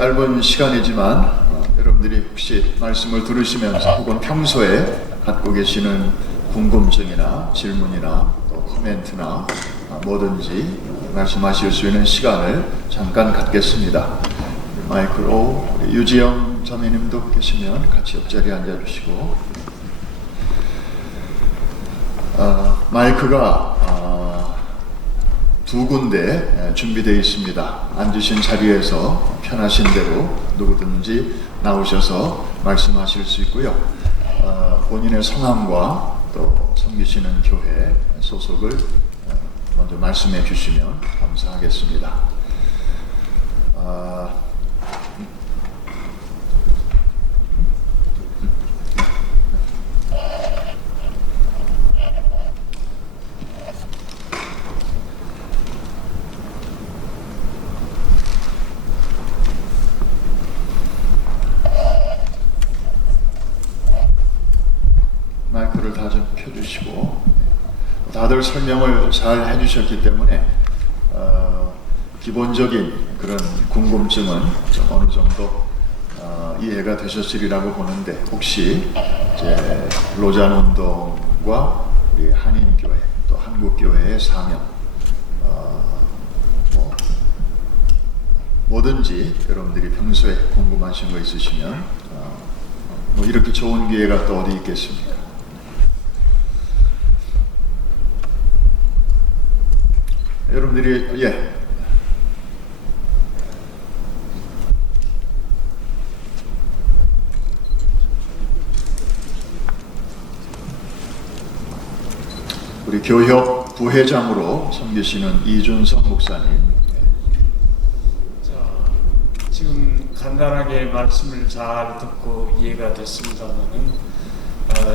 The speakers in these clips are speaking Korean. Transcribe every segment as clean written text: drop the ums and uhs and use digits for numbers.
짧은 시간이지만 여러분들이 혹시 말씀을 들으시면서 혹은 평소에 갖고 계시는 궁금증이나 질문이나 또 코멘트나 뭐든지 말씀하실 수 있는 시간을 잠깐 갖겠습니다. 마이크로 유지영 자매님도 계시면 같이 옆자리에 앉아주시고, 마이크가 두 군데 준비되어 있습니다. 앉으신 자리에서 편하신 대로 누구든지 나오셔서 말씀하실 수 있고요. 본인의 성함과 또 섬기시는 교회 소속을 먼저 말씀해 주시면 감사하겠습니다. 마이크를 다 좀 켜주시고, 다들 설명을 잘 해주셨기 때문에 기본적인 그런 궁금증은 좀 어느 정도 이해가 되셨으리라고 보는데, 혹시 이제 로잔 운동과 우리 한인교회 또 한국교회의 사명, 뭐든지 여러분들이 평소에 궁금하신 거 있으시면 뭐 이렇게 좋은 기회가 또 어디 있겠습니까? 여러분들이 우리 교협 부회장으로 섬기시는 이준석 목사님. 자, 지금 간단하게 말씀을 잘 듣고 이해가 됐습니다만은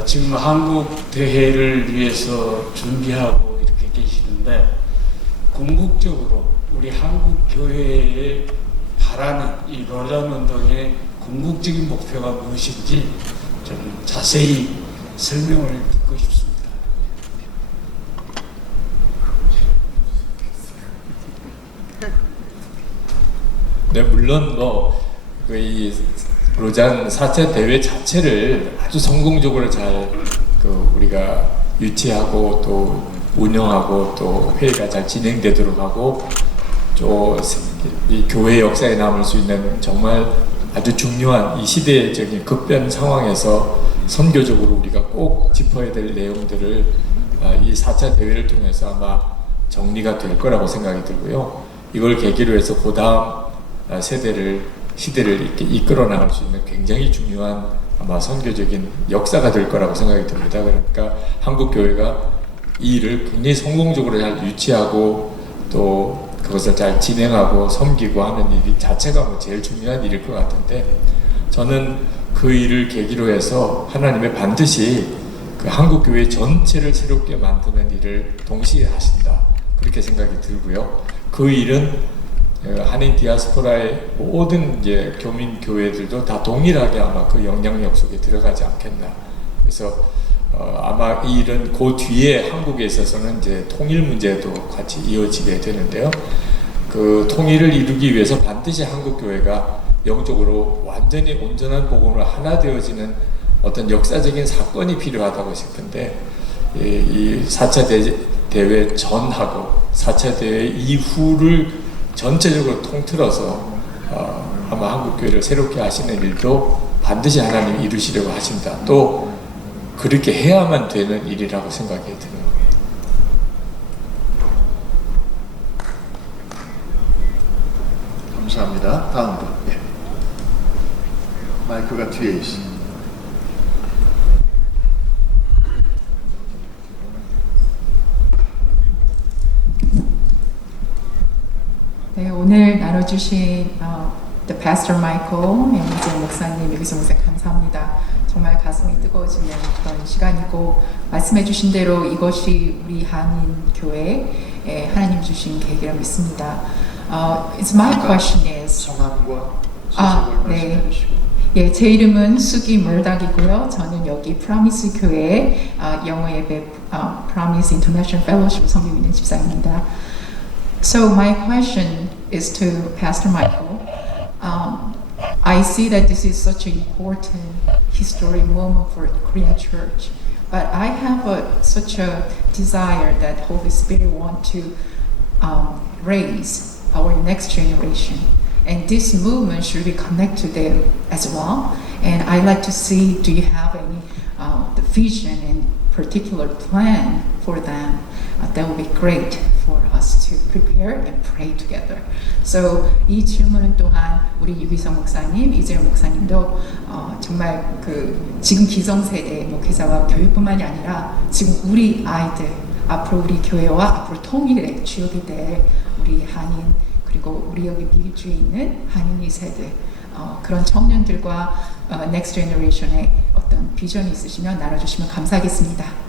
지금 한국 대회를 위해서 준비하고 이렇게 계시는데, 궁극적으로 우리 한국 교회에 바라는 이 로잔 운동의 궁극적인 목표가 무엇인지 좀 자세히 설명을 듣고 싶습니다. 네, 물론 이 로잔 4차 대회 자체를 아주 성공적으로 잘 우리가 유치하고 또 운영하고 또 회의가 잘 진행되도록 하고, 또 이 교회 역사에 남을 수 있는 정말 아주 중요한 이 시대적인 급변 상황에서 선교적으로 우리가 꼭 짚어야 될 내용들을 이 4차 대회를 통해서 아마 정리가 될 거라고 생각이 들고요. 이걸 계기로 해서 그 다음 시대를 이렇게 이끌어 나갈 수 있는 굉장히 중요한 아마 선교적인 역사가 될 거라고 생각이 듭니다. 그러니까 한국 교회가 이 일을 굉장히 성공적으로 잘 유치하고 또 그것을 잘 진행하고 섬기고 하는 일 자체가 제일 중요한 일일 것 같은데, 저는 그 일을 계기로 해서 하나님이 반드시 그 한국 교회 전체를 새롭게 만드는 일을 동시에 하신다, 그렇게 생각이 들고요. 그 일은 한인 디아스포라의 모든 이제 교민 교회들도 다 동일하게 아마 그 영향력 속에 들어가지 않겠나. 그래서 아마 이 일은 그 뒤에 한국에 있어서는 이제 통일 문제도 같이 이어지게 되는데요. 그 통일을 이루기 위해서 반드시 한국 교회가 영적으로 완전히 온전한 복음으로 하나 되어지는 어떤 역사적인 사건이 필요하다고 싶은데, 이 4차 대회 전하고 4차 대회 이후를 전체적으로 통틀어서 아마 한국 교회를 새롭게 하시는 일도 반드시 하나님이 이루시려고 하신다. 또 그렇게 해야만 되는 일이라고 생각이 들어요. 감사합니다. 다음 분. 마이크가 뒤에 있습니다. 네, 오늘 나눠주신 The Pastor Michael, 이재 목사님, 여기서 목사 감사합니다. 정말 가슴이 뜨거워지는 그런 시간이고, 말씀해주신 대로 이것이 우리 한인 교회에 하나님 주신 계기라 믿습니다. My question is. 성함과 소속을 말씀해 주시고. 예, 제 이름은 수기 멀닥이고요. 저는 여기 프라미스 교회 영어 예배 프라미스 인터내셔널 펠로우십 섬기고 있는 집사입니다. So my question is to Pastor Michael. I see that this is such an important historic moment for Korean church. But I have such a desire that Holy Spirit want to raise our next generation. And this movement should be connected to them as well. And I'd like to see, do you have any the vision and particular plan for them? That would be great for us to prepare and pray together. So 이 질문은 또한 우리 유기성 목사님, 이재용 목사님도 정말 그 지금 기성세대 목회자와 교회뿐만이 아니라 지금 우리 아이들 앞으로 우리 교회와 앞으로 통일의 주역이 될 우리 한인 그리고 우리 여기 미주에 있는 한인 2세대 그런 청년들과 넥스트 제너레이션의 어떤 비전이 있으시면 나눠주시면 감사하겠습니다.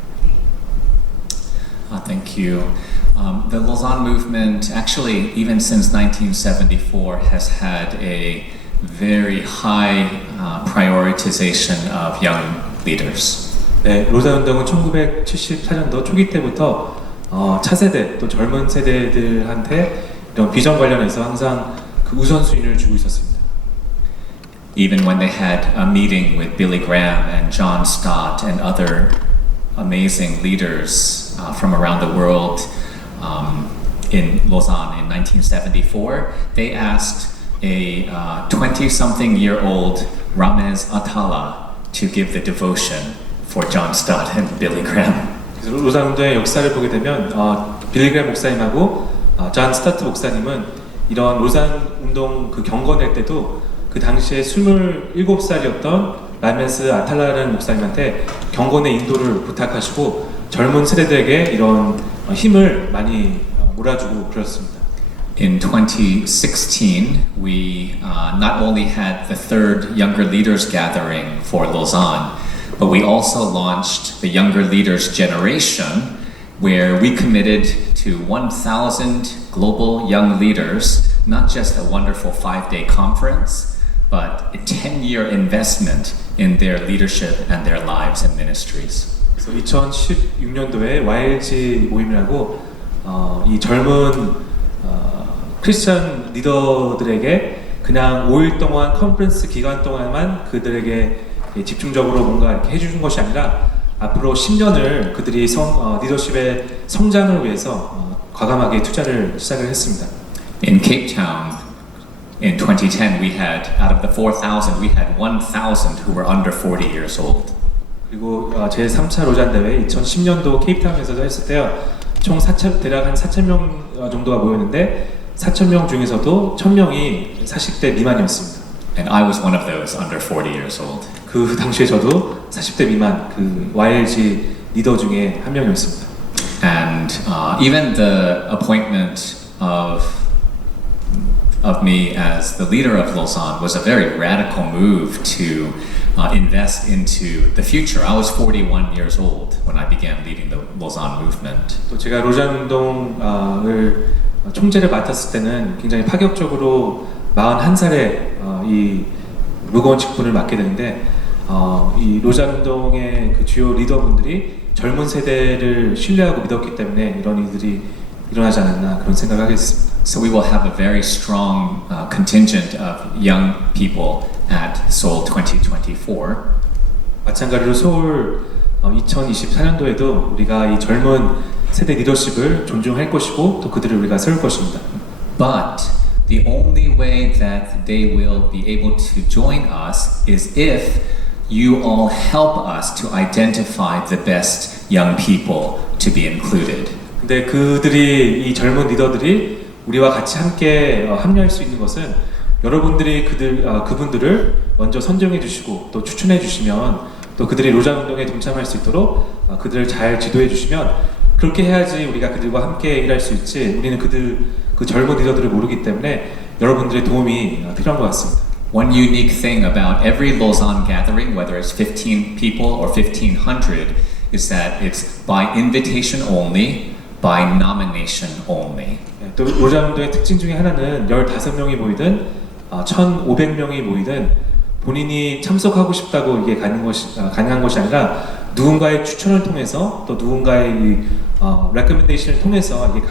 Thank you. The Lausanne movement, actually, even since 1974, has had a very high prioritization of young leaders. 네, 로잔 운동은 1974년도 초기 때부터 차세대 또 젊은 세대들한테 이런 비전 관련해서 항상 그 우선순위를 주고 있었습니다. Even when they had a meeting with Billy Graham and John Stott and other amazing leaders from around the world in Lausanne in 1974, they asked a 20-something-year-old Ramez Atala to give the devotion for John Stott and Billy Graham. 그래서 로잔 운동의 역사를 보게 되면 빌리 그램 목사님하고 존 스타트 목사님은 이런 로잔 운동 그 경건할 때도 그 당시에 27살이었던 라메스 아탈라라는 목사님한테 경건의 인도를 부탁하시고 젊은 세대들에게 이런 힘을 많이 몰아주고 그랬습니다. In 2016, we not only had the third Younger Leaders Gathering for Lausanne, but we also launched the Younger Leaders Generation, where we committed to 1,000 global young leaders, not just a wonderful 5-day conference, but a 10-year investment in their leadership and their lives and ministries. 그래서 2016년도에 YLG 모임이라고 이 젊은 크리스천 리더들에게 그냥 5일 동안 컨퍼런스 기간 동안만 그들에게 집중적으로 뭔가 이렇게 해주는 것이 아니라 앞으로 10년을 그들이 리더십의 성장을 위해서 과감하게 투자를 시작을 했습니다. In Cape Town, in 2010, we had, out of the 4,000, we had 1,000 who were under 40 years old. 그리고 제 3차 로잔 대회 2010년도 케이프타운에서도 했을 때요. 총 대략 한 4,000명 정도가 모였는데 4,000명 중에서도 1,000명이 40대 미만이었습니다. And I was one of those under 40 years old. 그 당시에 저도 40대 미만 그 YLG 리더 중에 한 명이었습니다. And even the appointment of me as the leader of Lausanne was a very radical move to invest into the future. I was 41 years old when I began leading the Lausanne movement. 또 제가 로잔 운동을 총재를 맡았을 때는 굉장히 파격적으로 41살에 이 무거운 직분을 맡게 되는데 이 로잔 운동의 그 주요 리더분들이 젊은 세대를 신뢰하고 믿었기 때문에 이런 일들이 일어나지 않았나 그런 생각을 하게 됐습니다. So we will have a very strong contingent of young people at Seoul 2024. 마찬가지로 서울 2024년도에도 우리가 이 젊은 세대 리더십을 존중할 것이고 또 그들을 우리가 세울 것입니다. But the only way that they will be able to join us is if you all help us to identify the best young people to be included. 근데 이 젊은 리더들이 우리와 같이 함께 합류할 수 있는 것은 여러분들이 그분들을 먼저 선정해 주시고 또 추천해 주시면 또 그들이 로잔 운동에 동참할 수 있도록 그들을 잘 지도해 주시면 그렇게 해야지 우리가 그들과 함께 일할 수 있지 우리는 그 젊은 리더들을 모르기 때문에 여러분들의 도움이 필요한 것 같습니다. One unique thing about every Lausanne gathering, whether it's 15 people or 1,500, is that it's by invitation only, by nomination only. 또 로잔 운동의 특징 중에 하나는 15명이 모이든 1,500명이 모이든 본인이 참석하고 싶다고 이게 가능한 것이 아니라 누군가의 추천을 통해서 또 누군가의 recommendation을 통해서 이게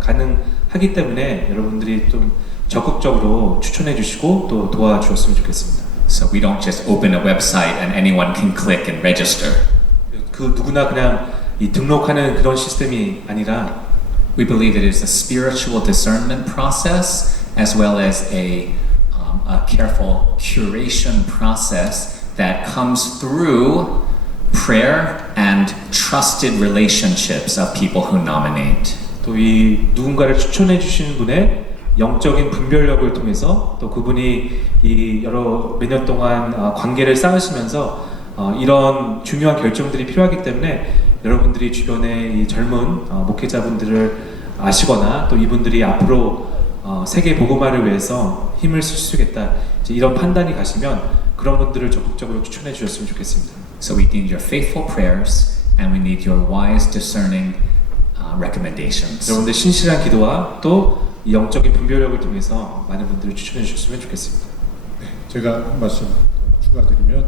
가능하기 때문에 여러분들이 좀 적극적으로 추천해 주시고 또 도와주셨으면 좋겠습니다. So we don't just open a website and anyone can click and register. 그 누구나 그냥 이 등록하는 그런 시스템이 아니라 We believe it is a spiritual discernment process as well as a careful curation process that comes through prayer and trusted relationships of people who nominate. 또 이 누군가를 추천해 주시는 분의 영적인 분별력을 통해서 또 그분이 이 여러 몇 년 동안 관계를 쌓으시면서 이런 중요한 결정들이 필요하기 때문에 여러분들이 주변에 이 젊은 목회자분들을 아시거나 또 이분들이 앞으로 세계 복음화를 위해서 힘을 쓸 수 있겠다 이런 판단이 가시면 그런 분들을 적극적으로 추천해 주셨으면 좋겠습니다. So we need your faithful prayers and we need your wise discerning recommendations. 여러분들 신실한 기도와 또 이 영적인 분별력을 통해서 많은 분들을 추천해 주셨으면 좋겠습니다. 제가 한 말씀 추가드리면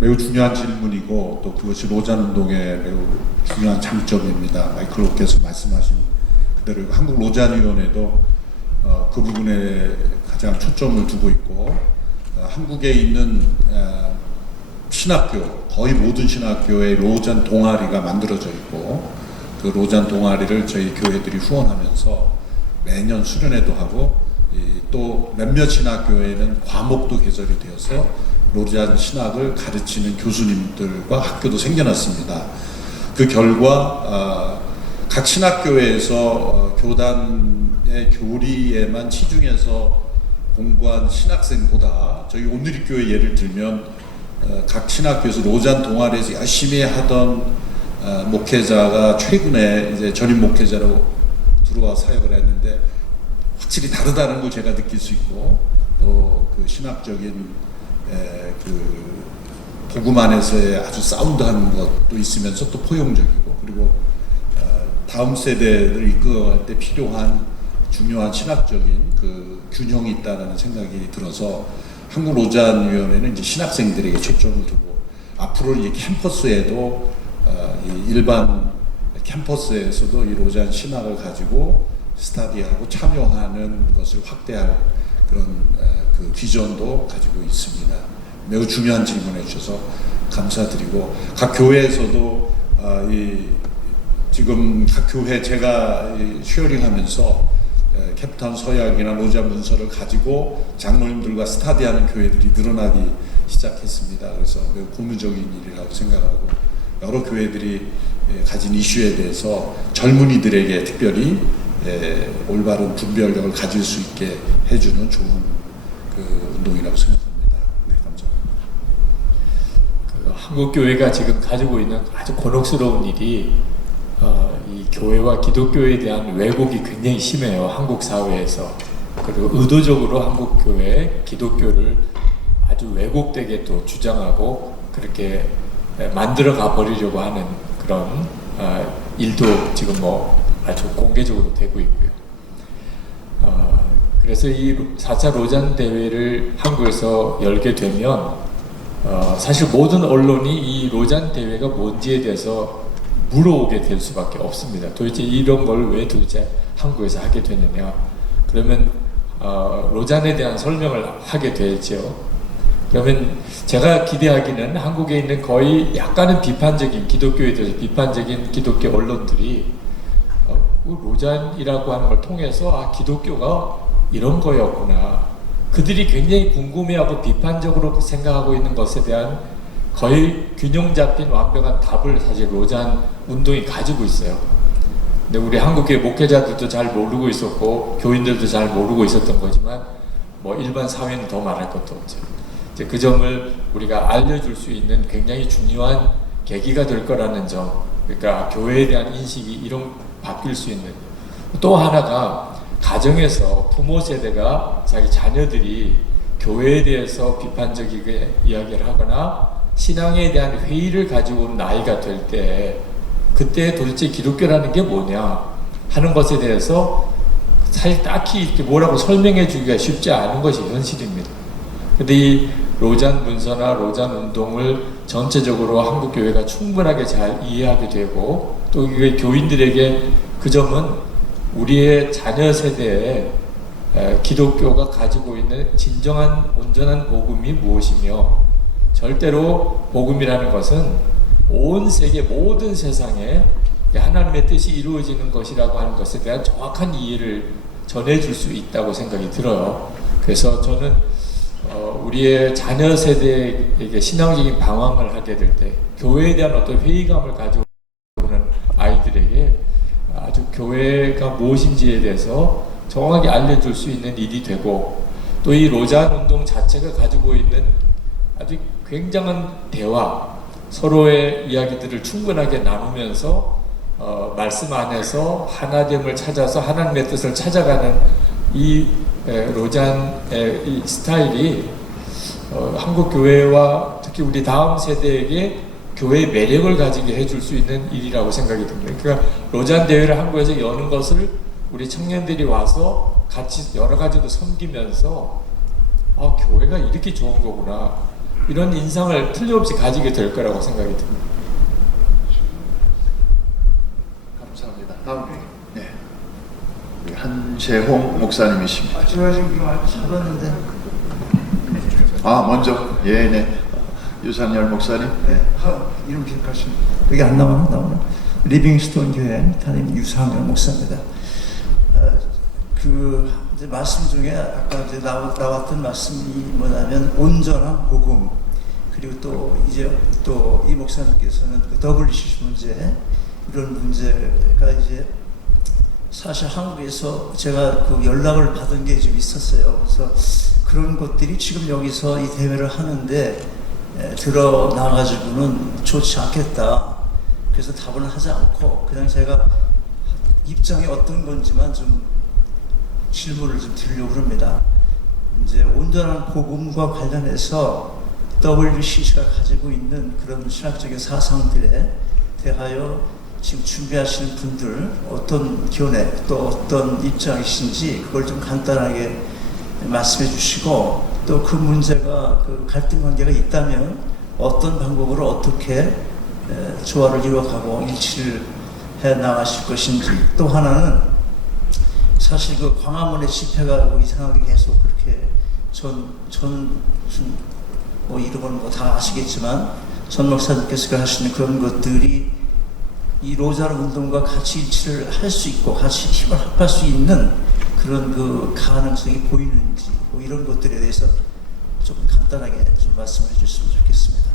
매우 중요한 질문이고 또 그것이 로잔 운동의 매우 중요한 장점입니다. 마이클 록께서 말씀하신 그대로 한국 로잔위원회도 그 부분에 가장 초점을 두고 있고 한국에 있는 신학교 거의 모든 신학교에 로잔 동아리가 만들어져 있고 그 로잔 동아리를 저희 교회들이 후원하면서 매년 수련회도 하고 또 몇몇 신학교에는 과목도 개설이 되어서 로잔 신학을 가르치는 교수님들과 학교도 생겨났습니다. 그 결과 각 신학교에서 교단의 교리에만 치중해서 공부한 신학생보다 저희 온누리교회 예를 들면 각 신학교에서 로잔 동아리에서 열심히 하던 목회자가 최근에 이제 전임 목회자로 들어와 사역을 했는데 확실히 다르다는 걸 제가 느낄 수 있고 또 그 신학적인 그 복음 안에서의 아주 사운드한 것도 있으면서 또 포용적이고 그리고 다음 세대를 이끌어갈 때 필요한 중요한 신학적인 그 균형이 있다는 생각이 들어서 한국 로잔위원회는 이제 신학생들에게 초점을 두고 앞으로 이제 캠퍼스에도 이 일반 캠퍼스에서도 이 로잔 신학을 가지고 스터디하고 참여하는 것을 확대할 그런 그 비전도 가지고 있습니다. 매우 중요한 질문해 주셔서 감사드리고 각 교회에서도 지금 각 교회 제가 쉐어링하면서 캡타운 서약이나 로잔 문서를 가지고 장로님들과 스터디하는 교회들이 늘어나기 시작했습니다. 그래서 매우 고무적인 일이라고 생각하고 여러 교회들이 가진 이슈에 대해서 젊은이들에게 특별히 올바른 분별력을 가질 수 있게 해주는 좋은 그 운동이라고 생각합니다. 네, 감사합니다. 한국 교회가 지금 가지고 있는 아주 곤혹스러운 일이 이 교회와 기독교에 대한 왜곡이 굉장히 심해요. 한국 사회에서. 그리고 의도적으로 한국 교회 기독교를 아주 왜곡되게 또 주장하고 그렇게 만들어 가 버리려고 하는 그런 일도 지금 아주 공개적으로 되고 있고요. 그래서 이 4차 로잔 대회를 한국에서 열게 되면 사실 모든 언론이 이 로잔 대회가 뭔지에 대해서 물어오게 될 수밖에 없습니다. 도대체 이런 걸 왜 도대체 한국에서 하게 되느냐? 그러면 로잔에 대한 설명을 하게 되죠. 그러면 제가 기대하기는 한국에 있는 거의 약간은 비판적인 기독교에 대해서 비판적인 기독교 언론들이 로잔이라고 하는 걸 통해서 기독교가 이런 거였구나. 그들이 굉장히 궁금해하고 비판적으로 생각하고 있는 것에 대한 거의 균형 잡힌 완벽한 답을 사실 로잔 운동이 가지고 있어요. 근데 우리 한국의 목회자들도 잘 모르고 있었고 교인들도 잘 모르고 있었던 거지만 일반 사회는 더 말할 것도 없죠. 이제 그 점을 우리가 알려줄 수 있는 굉장히 중요한 계기가 될 거라는 점. 그러니까 교회에 대한 인식이 바뀔 수 있는. 또 하나가 가정에서 부모 세대가 자기 자녀들이 교회에 대해서 비판적이게 이야기를 하거나 신앙에 대한 회의를 가지고 온 나이가 될 때 그때 도대체 기독교라는 게 뭐냐 하는 것에 대해서 사실 딱히 이렇게 뭐라고 설명해 주기가 쉽지 않은 것이 현실입니다. 근데 이 로잔 문서나 로잔 운동을 전체적으로 한국 교회가 충분하게 잘 이해하게 되고 또 이게 교인들에게 그 점은 우리의 자녀 세대에 기독교가 가지고 있는 진정한 온전한 복음이 무엇이며, 절대로 복음이라는 것은 온 세계 모든 세상에 하나님의 뜻이 이루어지는 것이라고 하는 것에 대한 정확한 이해를 전해줄 수 있다고 생각이 들어요. 그래서 저는 우리의 자녀 세대에게 신앙적인 방황을 하게 될 때 교회에 대한 어떤 회의감을 가지고 오는 아이들에게 아주 교회가 무엇인지에 대해서 정확하게 알려줄 수 있는 일이 되고, 또 이 로잔 운동 자체가 가지고 있는 아주 굉장한 대화, 서로의 이야기들을 충분하게 나누면서 말씀 안에서 하나됨을 찾아서 하나님의 뜻을 찾아가는 이 로잔의 이 스타일이 한국 교회와 특히 우리 다음 세대에게 교회의 매력을 가지게 해줄 수 있는 일이라고 생각이 듭니다. 그러니까 로잔 대회를 한국에서 여는 것을 우리 청년들이 와서 같이 여러 가지도 섬기면서 교회가 이렇게 좋은 거구나, 이런 인상을 틀림없이 가지게 될 거라고 생각이 듭니다. 감사합니다. 다음 네, 우리 한재홍 목사님이십니다. 제가 지금 잡았는데. 먼저 네, 유상열 목사님. 네. 이름 기억하시면 여기 안 나오나? 리빙스톤 교회 담임 유상열 목사입니다. 이제 말씀 중에 아까 이제 나왔던 말씀이 뭐냐면 온전한 복음, 그리고 또 이제 또 이 목사님께서는 그 WCC 문제, 이런 문제가 이제 사실 한국에서 제가 그 연락을 받은 게 좀 있었어요. 그래서 그런 것들이 지금 여기서 이 대회를 하는데 드러나가지고는 좋지 않겠다. 그래서 답을 하지 않고 그냥 제가 입장이 어떤 건지만 좀 질문을 좀 드리려고 합니다. 이제 온전한 복음과 관련해서 WCC가 가지고 있는 그런 신학적인 사상들에 대하여 지금 준비하시는 분들 어떤 견해 또 어떤 입장이신지 그걸 좀 간단하게 말씀해 주시고, 또 그 문제가 그 갈등 관계가 있다면 어떤 방법으로 어떻게 조화를 이루어가고 일치를 해 나가실 것인지, 또 하나는 사실 그 광화문의 집회가 뭐 이상하게 계속 그렇게 뭐 이름을 뭐 다 아시겠지만 전 목사님께서 하시는 그런 것들이 이 로잔 운동과 같이 일치를 할 수 있고 같이 힘을 합할 수 있는 그런 그 가능성이 보이는지, 뭐 이런 것들에 대해서 좀 간단하게 좀 말씀해 주셨으면 좋겠습니다.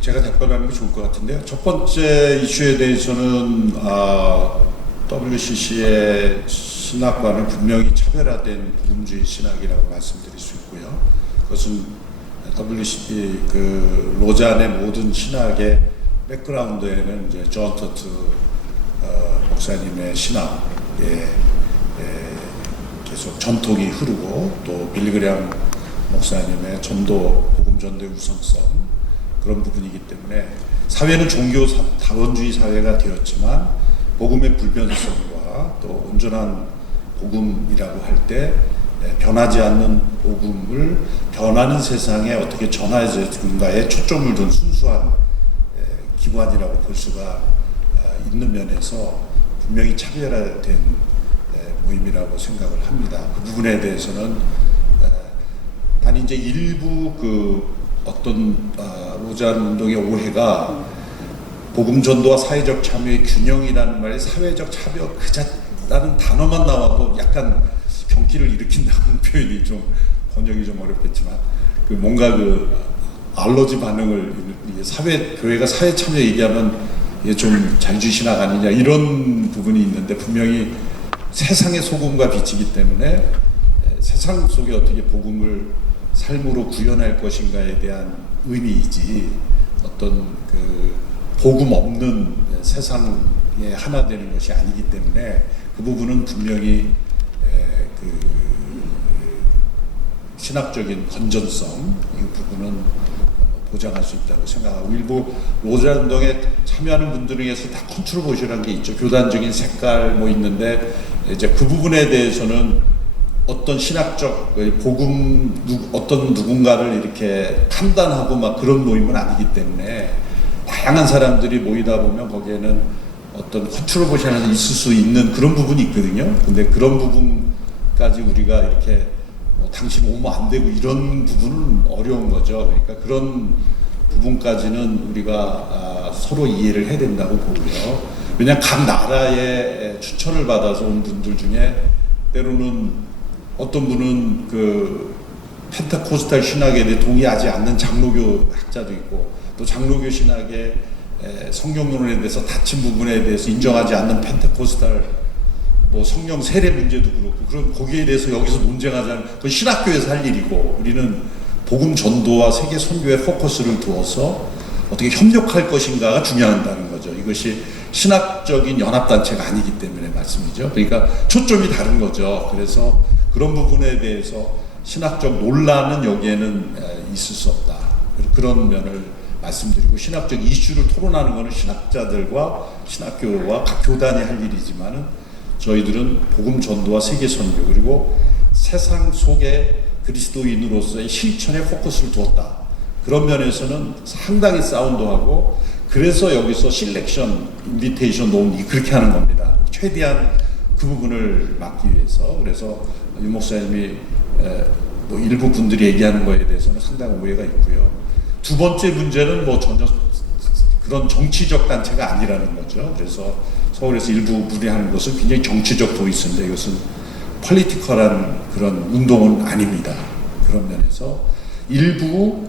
제가 답변하는 게 좋을 것 같은데요. 첫 번째 이슈에 대해서는 WCC의 신학과는 분명히 차별화된 복음주의 신학이라고 말씀드릴 수 있고요. 그것은 WCC 그 로잔의 모든 신학의 백그라운드에는 이제 존 터트 목사님의 신학에 계속 전통이 흐르고, 또 빌리그램 목사님의 전도 복음 전도의 우성성, 그런 부분이기 때문에 사회는 종교 다원주의 사회가 되었지만 복음의 불변성과 또 온전한 복음이라고 할 때 변하지 않는 복음을 변하는 세상에 어떻게 전하여야 되는가에 초점을 둔 순수한 기관이라고 볼 수가 있는 면에서 분명히 차별화된 모임이라고 생각을 합니다. 그 부분에 대해서는 단 이제 일부 그 어떤 로잔 운동의 오해가 복음 전도와 사회적 참여의 균형이라는 말이 사회적 참여 그자라는 단어만 나와도 약간 경기를 일으킨다는 표현이 좀 번역이 좀 어렵겠지만, 그 뭔가 그 알러지 반응을 교회가 사회 참여 얘기하면 이게 좀 자유주의 신학 아니냐 이런 부분이 있는데, 분명히 세상의 소금과 빛이기 때문에 세상 속에 어떻게 복음을 삶으로 구현할 것인가에 대한 의미이지, 어떤 그 복음 없는 세상에 하나 되는 것이 아니기 때문에 그 부분은 분명히 그 신학적인 건전성 이 부분은 보장할 수 있다고 생각하고, 일부 로잔 운동에 참여하는 분들 중에서 다 컨트로버셜한 게 있죠. 교단적인 색깔 뭐 있는데, 이제 그 부분에 대해서는 어떤 신학적 복음 어떤 누군가를 이렇게 판단하고 막 그런 모임은 아니기 때문에, 다양한 사람들이 모이다 보면 거기에는 어떤 컨트로버시하는 있을 수 있는 그런 부분이 있거든요. 근데 그런 부분까지 우리가 이렇게 당신 오면 안 되고 이런 부분은 어려운 거죠. 그러니까 그런 부분까지는 우리가 서로 이해를 해야 된다고 보고요. 왜냐하면 각 나라의 추천을 받아서 온 분들 중에 때로는 어떤 분은 그 펜타코스탈 신학에 대해 동의하지 않는 장로교 학자도 있고, 또 장로교 신학의 성경론에 대해서 닫힌 부분에 대해서 인정하지 않는 펜타코스탈 뭐 성령 세례 문제도 그렇고, 그럼 거기에 대해서 여기서 논쟁하자는 그 신학교에서 할 일이고, 우리는 복음 전도와 세계 선교에 포커스를 두어서 어떻게 협력할 것인가가 중요하다는 거죠. 이것이 신학적인 연합단체가 아니기 때문에 말씀이죠. 그러니까 초점이 다른 거죠. 그래서 그런 부분에 대해서 신학적 논란은 여기에는 있을 수 없다. 그런 면을 말씀드리고, 신학적 이슈를 토론하는 것은 신학자들과 신학교와 각 교단이 할 일이지만은 저희들은 복음 전도와 세계 선교, 그리고 세상 속에 그리스도인으로서의 실천에 포커스를 두었다. 그런 면에서는 상당히 사운드하고, 그래서 여기서 실렉션, 인비테이션 논의 그렇게 하는 겁니다. 최대한 그 부분을 막기 위해서. 그래서 유 목사님이 뭐 일부 분들이 얘기하는 거에 대해서는 상당히 오해가 있고요. 두 번째 문제는 뭐 전혀 그런 정치적 단체가 아니라는 거죠. 그래서 서울에서 일부 분이 하는 것은 굉장히 정치적 보이스인데, 이것은 폴리티컬한 그런 운동은 아닙니다. 그런 면에서 일부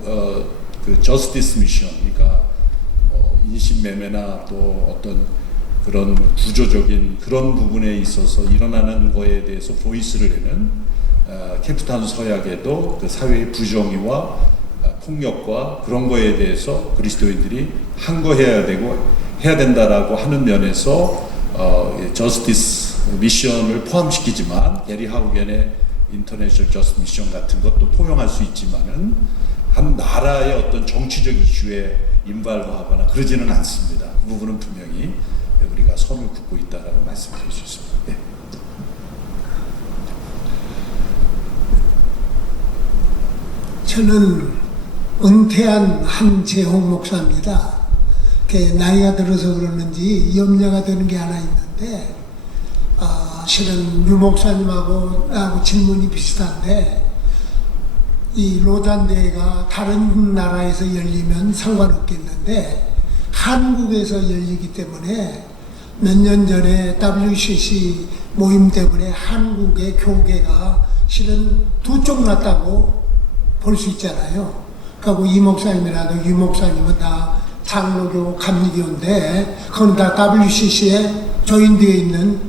그 저스티스 미션, 그러니까 인신매매나 또 어떤 그런 구조적인 그런 부분에 있어서 일어나는 거에 대해서 보이스를 내는 케이프타운 서약에도 그 사회의 부정의와 폭력과 그런 거에 대해서 그리스도인들이 항거해야 되고 해야 된다라고 하는 면에서 저스티스 미션을 포함시키지만, 게리 하우겐의 인터내셔널 저스티스 미션 같은 것도 포용할 수 있지만은 한 나라의 어떤 정치적 이슈에 인발하거나 그러지는 않습니다. 그 부분은 분명히 우리가 선을 긋고 있다라고 말씀드릴 수 있습니다. 네. 저는 은퇴한 한재홍 목사입니다. 나이가 들어서 그러는지 염려가 되는 게 하나 있는데, 실은 유 목사님하고 나하고 질문이 비슷한데, 이 로잔 대회가 다른 나라에서 열리면 상관없겠는데 한국에서 열리기 때문에 몇 년 전에 WCC 모임 때문에 한국의 교계가 실은 두 쪽 났다고 볼 수 있잖아요. 그리고 이 목사님이라도 유 목사님은 다 장로교 감리교인데 그건 다 WCC에 조인되어 있는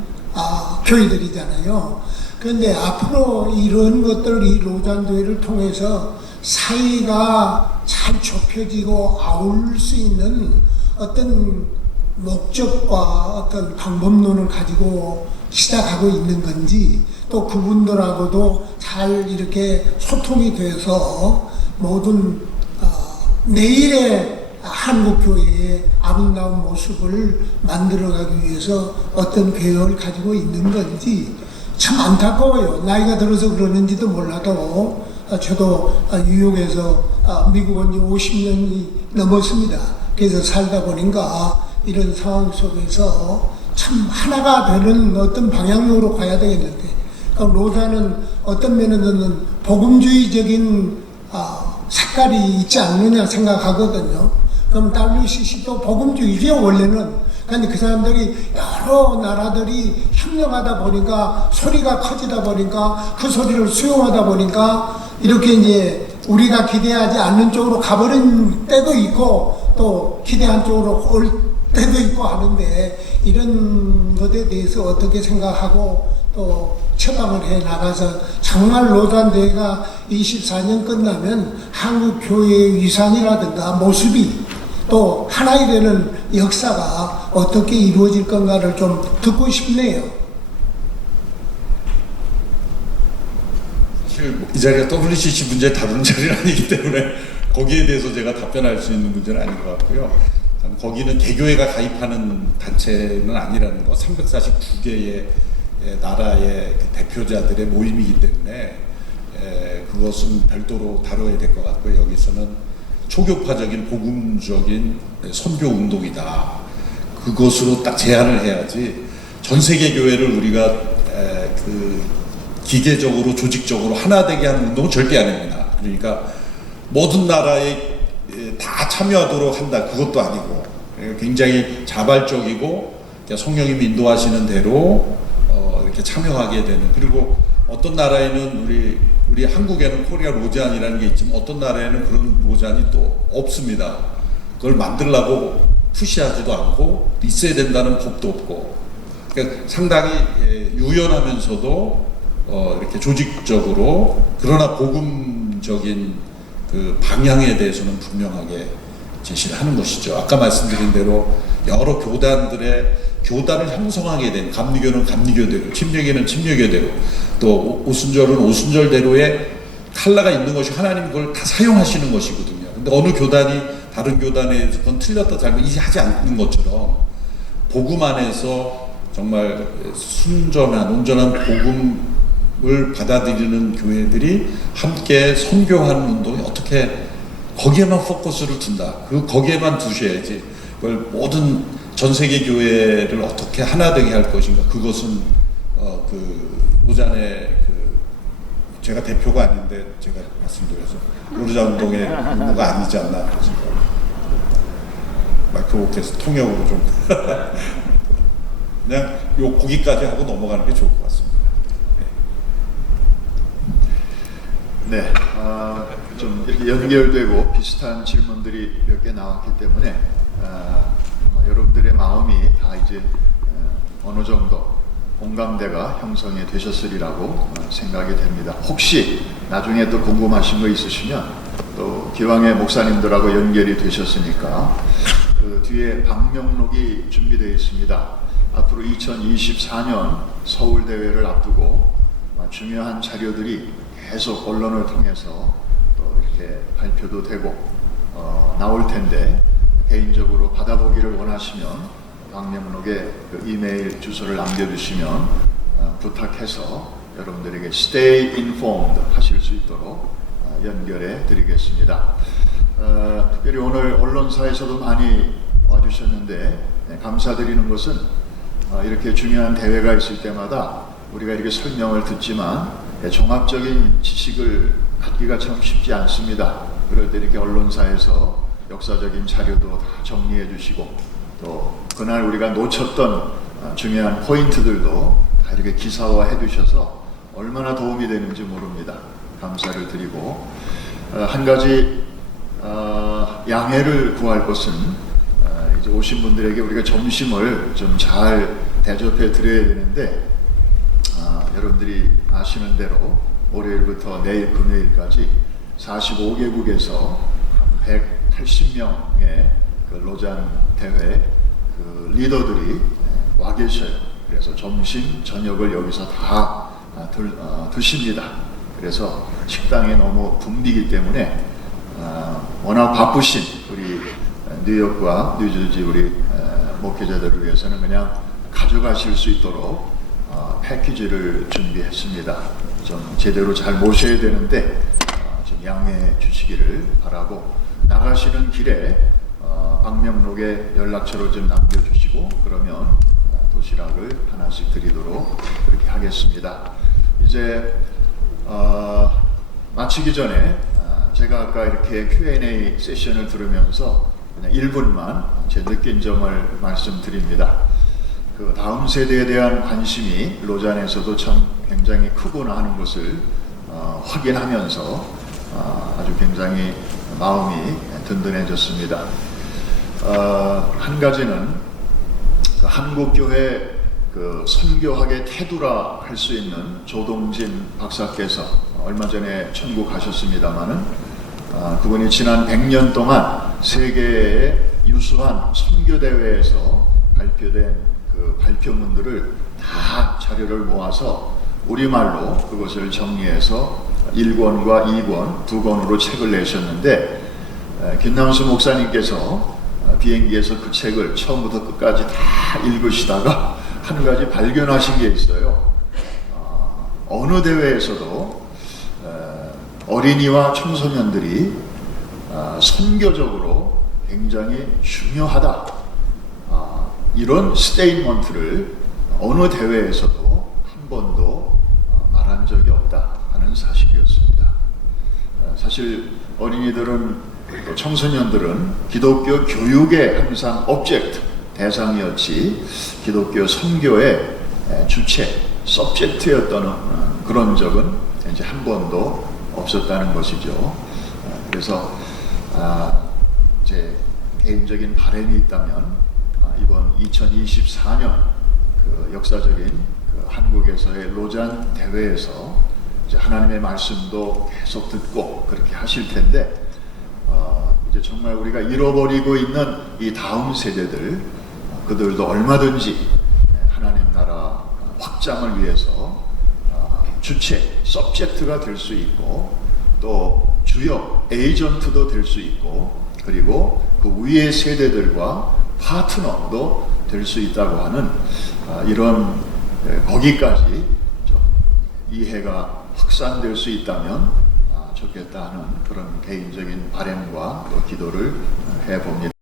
교회들이잖아요. 그런데 앞으로 이런 것들, 이 로잔 대회를 통해서 사이가 잘 좁혀지고 아울 수 있는 어떤 목적과 어떤 방법론을 가지고 시작하고 있는 건지, 또 그분들하고도 잘 이렇게 소통이 돼서 모든 내일의 한국 교회의 아름다운 모습을 만들어가기 위해서 어떤 계획을 가지고 있는 건지 참 안타까워요. 나이가 들어서 그러는지도 몰라도 저도 뉴욕에서 미국 온 지 50년이 넘었습니다. 그래서 살다 보니까 이런 상황 속에서 참 하나가 되는 어떤 방향으로 가야 되겠는데, 로자는 어떤 면에서는 복음주의적인 색깔이 있지 않느냐 생각하거든요. 그럼 WCC도 복음주의죠, 원래는. 근데 그 사람들이 여러 나라들이 협력하다 보니까, 소리가 커지다 보니까, 그 소리를 수용하다 보니까 이렇게 이제 우리가 기대하지 않는 쪽으로 가버린 때도 있고, 또 기대한 쪽으로 올 때도 있고 하는데, 이런 것에 대해서 어떻게 생각하고 또 처방을 해 나가서 정말 로잔 대회가 24년 끝나면 한국 교회의 위상이라든가 모습이 또 하나이 되는 역사가 어떻게 이루어질 건가를 좀 듣고 싶네요. 사실 이 자리가 WCC 문제 다루는 자리는 아니기 때문에 거기에 대해서 제가 답변할 수 있는 문제는 아닌 것 같고요. 거기는 개교회가 가입하는 단체는 아니라는 거, 349개의 나라의 대표자들의 모임이기 때문에 그것은 별도로 다뤄야 될 것 같고요. 여기서는 초교파적인 복음적인 선교 운동이다. 그것으로 딱 제한을 해야지 전 세계 교회를 우리가 그 기계적으로 조직적으로 하나 되게 하는 운동은 절대 안 합니다. 그러니까 모든 나라에 다 참여하도록 한다 그것도 아니고 굉장히 자발적이고 성령님이 인도하시는 대로 이렇게 참여하게 되는, 그리고 어떤 나라에는 우리 한국에는 코리아 로잔이라는 게 있지만 어떤 나라에는 그런 로잔이 또 없습니다. 그걸 만들려고 푸시하지도 않고 있어야 된다는 법도 없고, 그러니까 상당히 유연하면서도 이렇게 조직적으로, 그러나 복음적인 그 방향에 대해서는 분명하게 제시를 하는 것이죠. 아까 말씀드린 대로 여러 교단을 형성하게 된, 감리교는 감리교대로, 침례교는 침례교대로, 또 오순절은 오순절대로의 칼라가 있는 것이 하나님 그걸 다 사용하시는 것이거든요. 근데 어느 교단이 다른 교단에 그건 틀렸다 잘못하지 않는 것처럼 복음 안에서 정말 순전한 온전한 복음을 받아들이는 교회들이 함께 선교하는 운동이 어떻게 거기에만 포커스를 둔다. 거기에만 두셔야지. 그걸 모든 전 세계 교회를 어떻게 하나 되게 할 것인가. 그것은 그 로잔의 제가 대표가 아닌데 제가 말씀드려서 로잔 운동의 의무가 아니지 않나 싶습니다. 마이크로케스 통역으로 좀 그냥 거기까지 하고 넘어가는 게 좋을 것 같습니다. 네, 좀 이렇게 연결되고 비슷한 질문들이 몇 개 나왔기 때문에 여러분들의 마음이 다 이제 어느 정도 공감대가 형성이 되셨으리라고 생각이 됩니다. 혹시 나중에 또 궁금하신 거 있으시면 또 기왕의 목사님들하고 연결이 되셨으니까 그 뒤에 방명록이 준비되어 있습니다. 앞으로 2024년 서울대회를 앞두고 중요한 자료들이 계속 언론을 통해서 또 이렇게 발표도 되고 나올 텐데, 개인적으로 받아보기를 원하시면 방명록에 그 이메일 주소를 남겨주시면 부탁해서 여러분들에게 stay informed 하실 수 있도록 연결해 드리겠습니다. 특별히 오늘 언론사에서도 많이 와주셨는데 감사드리는 것은 이렇게 중요한 대회가 있을 때마다 우리가 이렇게 설명을 듣지만 종합적인 지식을 갖기가 참 쉽지 않습니다. 그럴 때 이렇게 언론사에서 역사적인 자료도 다 정리해 주시고, 또 그날 우리가 놓쳤던 중요한 포인트들도 다 이렇게 기사화해 주셔서 얼마나 도움이 되는지 모릅니다. 감사를 드리고, 한 가지 양해를 구할 것은 이제 오신 분들에게 우리가 점심을 좀 잘 대접해 드려야 되는데, 여러분들이 아시는 대로 월요일부터 내일 금요일까지 45개국에서 180명의 그 로잔 대회 그 리더들이 와 계셔요. 그래서 점심, 저녁을 여기서 다 드십니다. 그래서 식당이 너무 붐비기 때문에 워낙 바쁘신 우리 뉴욕과 뉴저지 우리 목회자들을 위해서는 그냥 가져가실 수 있도록 패키지를 준비했습니다. 좀 제대로 잘 모셔야 되는데 좀 양해해 주시기를 바라고, 나가시는 길에 방명록에 연락처를 좀 남겨주시고 그러면 도시락을 하나씩 드리도록 그렇게 하겠습니다. 이제 마치기 전에 제가 아까 이렇게 Q&A 세션을 들으면서 그냥 1분만 제 느낀 점을 말씀드립니다. 그 다음 세대에 대한 관심이 로잔에서도 참 굉장히 크구나 하는 것을 확인하면서 아주 굉장히 마음이 든든해졌습니다. 한 가지는 그 한국교회 그 선교학의 태두라 할 수 있는 조동진 박사께서 얼마 전에 천국 가셨습니다마는 그분이 지난 100년 동안 세계의 유수한 선교대회에서 발표된 그 발표문들을 다 자료를 모아서 우리말로 그것을 정리해서 1권과 2권, 2권으로 책을 내셨는데, 김남수 목사님께서 비행기에서 그 책을 처음부터 끝까지 다 읽으시다가 한 가지 발견하신 게 있어요. 어느 대회에서도 어린이와 청소년들이 선교적으로 굉장히 중요하다, 이런 스테이트먼트를 어느 대회에서도 한 번도 말한 적이 없다 하는 사실이었습니다. 사실 어린이들은 또 청소년들은 기독교 교육의 항상 오브젝트, 대상이었지 기독교 선교의 주체, 서브젝트였던 그런 적은 이제 한 번도 없었다는 것이죠. 그래서 제 개인적인 바람이 있다면 이번 2024년 그 역사적인 그 한국에서의 로잔 대회에서 이제 하나님의 말씀도 계속 듣고 그렇게 하실 텐데 이제 정말 우리가 잃어버리고 있는 이 다음 세대들 그들도 얼마든지 하나님 나라 확장을 위해서 주체, 서브젝트가 될 수 있고 또 주역, 에이전트도 될 수 있고 그리고 그 위의 세대들과 파트너도 될 수 있다고 하는 이런 거기까지 좀 이해가 확산될 수 있다면 좋겠다 하는 그런 개인적인 바람과 또 기도를 해봅니다.